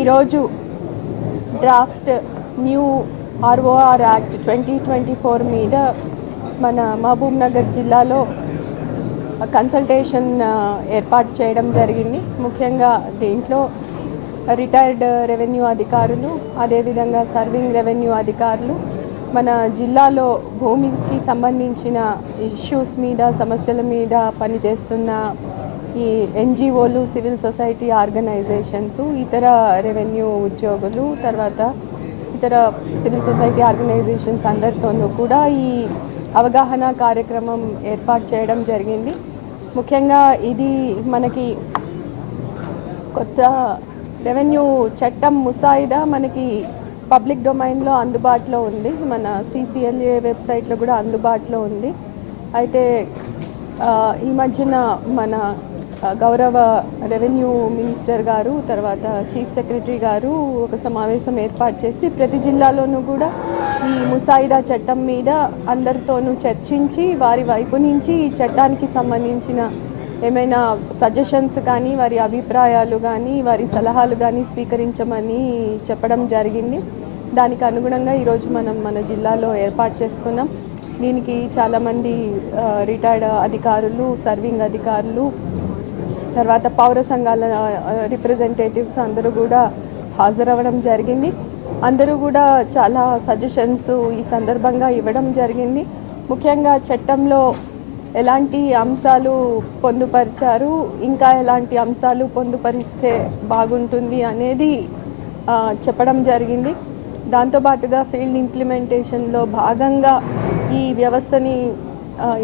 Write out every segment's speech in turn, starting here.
ఈరోజు draft new ROR act 2024 మీద మన మహబూబ్ నగర్ జిల్లాలో కన్సల్టేషన్ ఏర్పాటు చేయడం జరిగింది. ముఖ్యంగా దీంట్లో రిటైర్డ్ రెవెన్యూ అధికారులు, అదేవిధంగా సర్వింగ్ రెవెన్యూ అధికారులు మన జిల్లాలో భూమికి సంబంధించిన ఇష్యూస్ మీద, సమస్యల మీద పనిచేస్తున్న ఈ ఎన్జిఓలు, సివిల్ సొసైటీ ఆర్గనైజేషన్స్, ఇతర రెవెన్యూ ఉద్యోగులు, తర్వాత ఇతర సివిల్ సొసైటీ ఆర్గనైజేషన్స్ అందరితోనూ కూడా ఈ అవగాహన కార్యక్రమం ఏర్పాటు చేయడం జరిగింది. ముఖ్యంగా ఇది మనకి కొత్త రెవెన్యూ చట్టం ముసాయిదా మనకి పబ్లిక్ డొమైన్లో అందుబాటులో ఉంది. మన CCLA వెబ్సైట్లో కూడా అందుబాటులో ఉంది. అయితే ఈ మధ్యన మన గౌరవ రెవెన్యూ మినిస్టర్ గారు, తర్వాత చీఫ్ సెక్రటరీ గారు ఒక సమావేశం ఏర్పాటు చేసి ప్రతి జిల్లాలోనూ కూడా ఈ ముసాయిదా చట్టం మీద అందరితోనూ చర్చించి వారి వైపు నుంచి ఈ చట్టానికి సంబంధించిన ఏమైనా సజెషన్స్ కానీ, వారి అభిప్రాయాలు కానీ, వారి సలహాలు కానీ స్వీకరించమని చెప్పడం జరిగింది. దానికి అనుగుణంగా ఈరోజు మనం మన జిల్లాలో ఏర్పాటు చేసుకున్నాం. దీనికి చాలామంది రిటైర్డ్ అధికారులు, సర్వింగ్ అధికారులు, తర్వాత పౌర సంఘాల రిప్రజెంటేటివ్స్ అందరూ కూడా హాజరవ్వడం జరిగింది. అందరూ కూడా చాలా సజెషన్స్ ఈ సందర్భంగా ఇవ్వడం జరిగింది. ముఖ్యంగా చట్టంలో ఎలాంటి అంశాలు పొందుపరిచారు, ఇంకా ఎలాంటి అంశాలు పొందుపరిస్తే బాగుంటుంది అనేది చెప్పడం జరిగింది. దాంతోపాటుగా ఫీల్డ్ ఇంప్లిమెంటేషన్లో భాగంగా ఈ వ్యవస్థని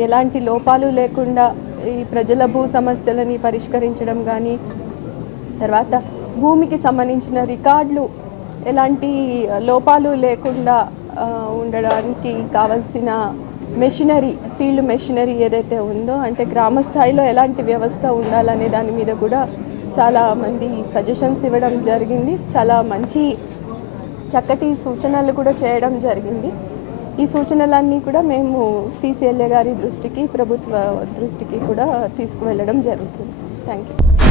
ఎలాంటి లోపాలు లేకుండా ఈ ప్రజల భూ సమస్యలని పరిష్కరించడం కానీ, తర్వాత భూమికి సంబంధించిన రికార్డులు ఎలాంటి లోపాలు లేకుండా ఉండడానికి కావాల్సిన మెషినరీ, ఫీల్డ్ మెషినరీ ఏదైతే ఉందో, అంటే గ్రామ స్థాయిలో ఎలాంటి వ్యవస్థ ఉండాలనే దాని మీద కూడా చాలామంది సజెషన్స్ ఇవ్వడం జరిగింది. చాలా మంచి చక్కటి సూచనలు కూడా చేయడం జరిగింది. ఈ సూచనలన్నీ కూడా మేము CCLA గారి దృష్టికి, ప్రభుత్వ దృష్టికి కూడా తీసుకువెళ్ళడం జరుగుతుంది. Thank you.